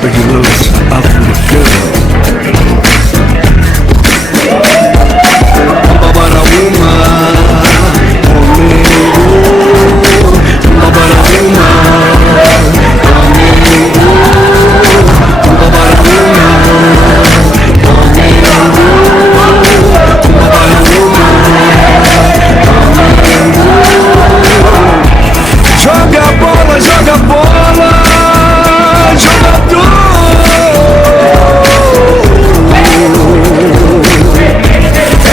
peguilos africanos. Babaraúna, comigo. Babaraúna, comigo. Babaraúna, comigo. Babaraúna, comigo. Joga bola, joga bola, jogador.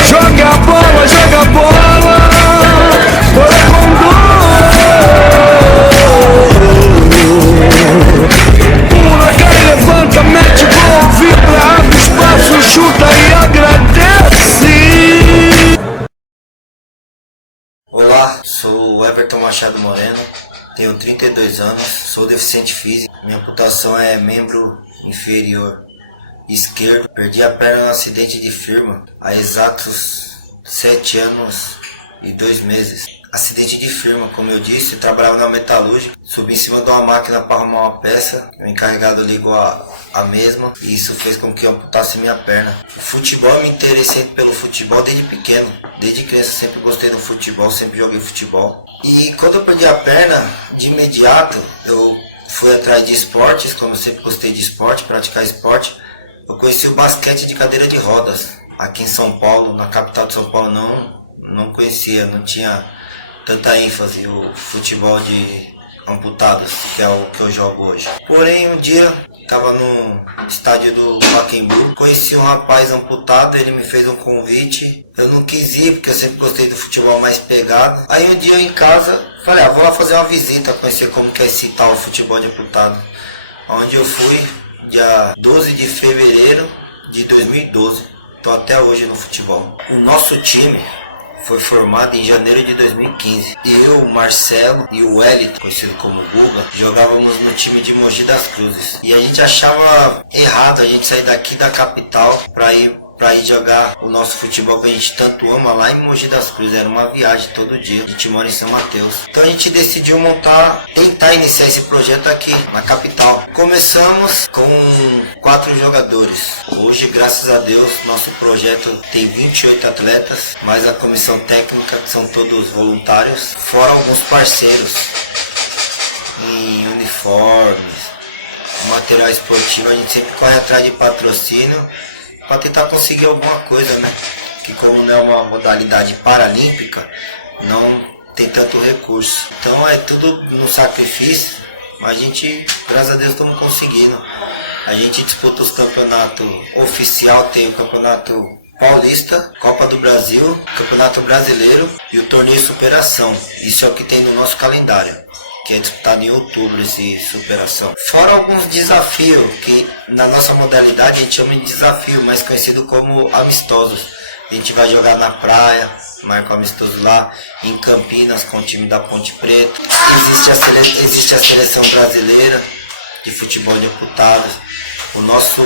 Joga bola, joga bola, bola com gol. Pula, cai, levanta, mete gol, vibra, abre espaço, chuta e agradece. Olá, sou o Everton Machado Moreno, tenho 32 anos, sou deficiente físico, minha amputação é membro inferior esquerdo, perdi a perna no acidente de firma há exatos 7 anos e 2 meses. Acidente de firma, como eu disse, eu trabalhava na metalúrgica, subi em cima de uma máquina para arrumar uma peça, o encarregado ligou a mesma e isso fez com que eu amputasse minha perna. O futebol, eu me interessei pelo futebol desde pequeno, desde criança sempre gostei do futebol, sempre joguei futebol. E quando eu perdi a perna, de imediato eu fui atrás de esportes, como eu sempre gostei de esporte, praticar esporte. Eu conheci o basquete de cadeira de rodas, aqui em São Paulo, na capital de São Paulo não conhecia, não tinha tanta ênfase o futebol de amputados, que é o que eu jogo hoje. Porém, um dia, estava no estádio do Pacaembu, conheci um rapaz amputado, ele me fez um convite, eu não quis ir porque eu sempre gostei do futebol mais pegado. Aí um dia eu em casa, falei, vou lá fazer uma visita, conhecer como que é esse tal futebol de amputado. Onde eu fui, dia 12 de fevereiro de 2012, estou até hoje no futebol. O nosso time foi formado em janeiro de 2015. Eu, o Marcelo e o Wellington, conhecido como Guga, jogávamos no time de Mogi das Cruzes. E a gente achava errado a gente sair daqui da capital para ir jogar o nosso futebol que a gente tanto ama lá em Mogi das Cruzes. Era uma viagem todo dia, a gente mora em São Mateus. Então a gente decidiu tentar iniciar esse projeto aqui na capital. Começamos com 4 jogadores. Hoje, graças a Deus, nosso projeto tem 28 atletas, mais a comissão técnica, que são todos voluntários, fora alguns parceiros em uniformes, material esportivo. A gente sempre corre atrás de patrocínio para tentar conseguir alguma coisa, né? Que como não é uma modalidade paralímpica, não tem tanto recurso. Então é tudo no sacrifício, mas a gente, graças a Deus, estamos conseguindo. A gente disputa os campeonatos oficial, tem o campeonato paulista, Copa do Brasil, Campeonato Brasileiro e o torneio Superação. Isso é o que tem no nosso calendário, que é disputado em outubro, esse Superação. Fora alguns desafios, que na nossa modalidade a gente chama de desafio, mais conhecido como amistosos. A gente vai jogar na praia, marca um amistoso lá, em Campinas com o time da Ponte Preta. Existe a seleção brasileira de futebol de amputados. O nosso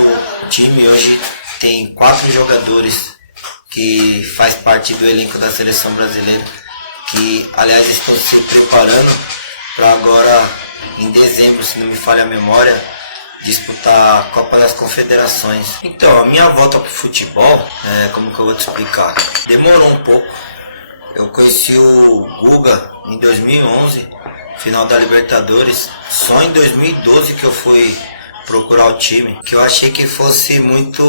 time hoje tem 4 jogadores que faz parte do elenco da seleção brasileira, que aliás estão se preparando para agora, em dezembro, se não me falha a memória, disputar a Copa das Confederações. Então, a minha volta pro futebol, como que eu vou te explicar? Demorou um pouco. Eu conheci o Guga em 2011, final da Libertadores. Só em 2012 que eu fui procurar o time, que eu achei que fosse muito...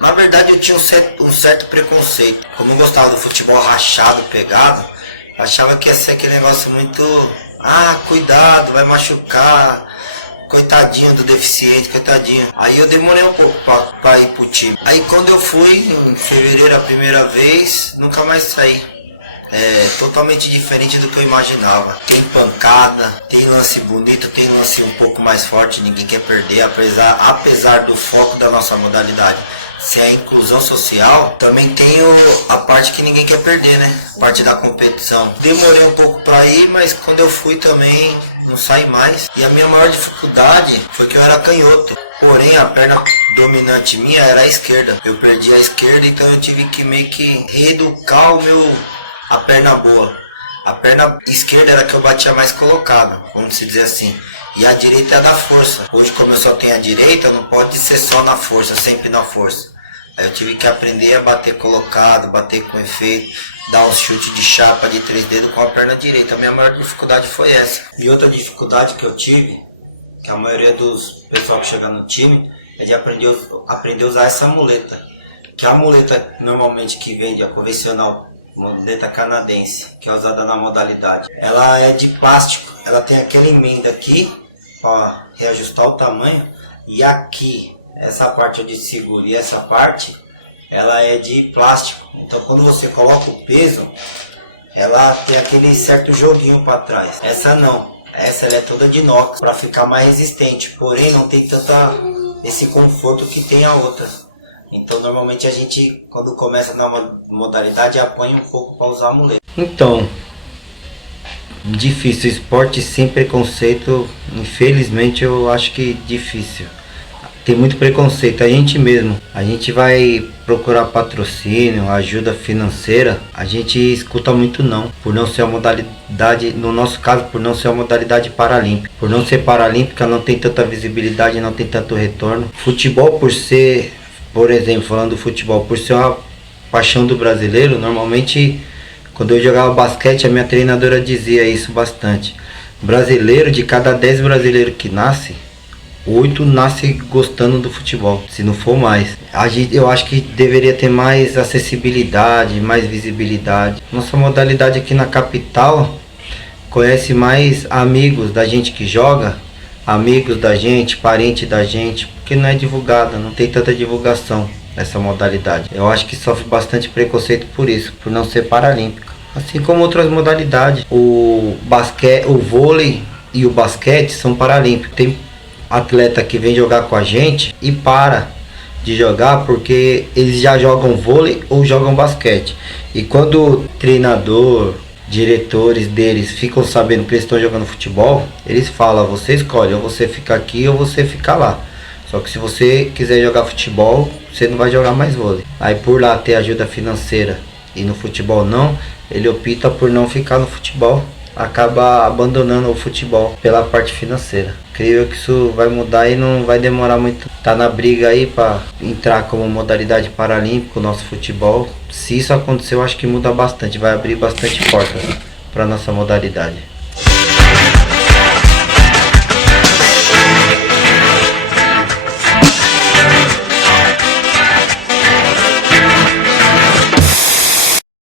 Na verdade, eu tinha um certo preconceito. Como eu gostava do futebol rachado, pegado, achava que ia ser aquele negócio muito... cuidado, vai machucar, coitadinho do deficiente, coitadinho. Aí eu demorei um pouco pra ir pro time. Aí quando eu fui, em fevereiro a primeira vez, nunca mais saí. É totalmente diferente do que eu imaginava. Tem pancada, tem lance bonito, tem lance um pouco mais forte, ninguém quer perder, apesar do foco da nossa modalidade ser a inclusão social, também tem a parte que ninguém quer perder, né? A parte da competição. Demorei um pouco para ir, mas quando eu fui também não saí mais. E a minha maior dificuldade foi que eu era canhoto. Porém, a perna dominante minha era a esquerda. Eu perdi a esquerda, então eu tive que meio que reeducar a perna boa. A perna esquerda era a que eu batia mais colocado, vamos se dizer assim. E a direita é da força. Hoje, como eu só tenho a direita, não pode ser só na força, sempre na força. Aí eu tive que aprender a bater colocado, bater com efeito, dar um chute de chapa de 3 dedos com a perna direita. A minha maior dificuldade foi essa. E outra dificuldade que eu tive, que a maioria dos pessoal que chega no time, é de aprender a usar essa muleta. Que a muleta normalmente que vende, a convencional, muleta canadense, que é usada na modalidade, ela é de plástico. Ela tem aquela emenda aqui, para reajustar o tamanho, e aqui, essa parte onde segura e essa parte, ela é de plástico. Então quando você coloca o peso, ela tem aquele certo joguinho para trás. Essa não, essa ela é toda de inox, para ficar mais resistente, porém não tem tanta esse conforto que tem a outra. Então normalmente a gente, quando começa na modalidade, apanha um pouco para usar a muleta. Então, difícil, esporte sem preconceito, infelizmente eu acho que difícil. Tem muito preconceito, a gente mesmo, a gente vai procurar patrocínio, ajuda financeira, a gente escuta muito não, por não ser a modalidade, no nosso caso, por não ser a modalidade paralímpica. Por não ser paralímpica, não tem tanta visibilidade, não tem tanto retorno. Futebol, por ser, por exemplo, falando do futebol, por ser uma paixão do brasileiro, normalmente quando eu jogava basquete, a minha treinadora dizia isso bastante. Brasileiro, de cada 10 brasileiros que nasce, 8 nasce gostando do futebol, se não for mais. Eu acho que deveria ter mais acessibilidade, mais visibilidade. Nossa modalidade aqui na capital conhece mais amigos da gente que joga, amigos da gente, parente da gente, porque não é divulgada, não tem tanta divulgação essa modalidade. Eu acho que sofre bastante preconceito por isso, por não ser paralímpica. Assim como outras modalidades, o vôlei e o basquete são paralímpicos. Tem atleta que vem jogar com a gente e para de jogar porque eles já jogam vôlei ou jogam basquete. E quando o treinador, diretores deles ficam sabendo que eles estão jogando futebol, eles falam: você escolhe, ou você fica aqui ou você fica lá. Só que se você quiser jogar futebol, você não vai jogar mais vôlei. Aí por lá ter ajuda financeira e no futebol não, ele opta por não ficar no futebol, acaba abandonando o futebol pela parte financeira. Creio que isso vai mudar e não vai demorar muito. Tá na briga aí para entrar como modalidade paralímpica o nosso futebol. Se isso acontecer, eu acho que muda bastante, vai abrir bastante portas para nossa modalidade.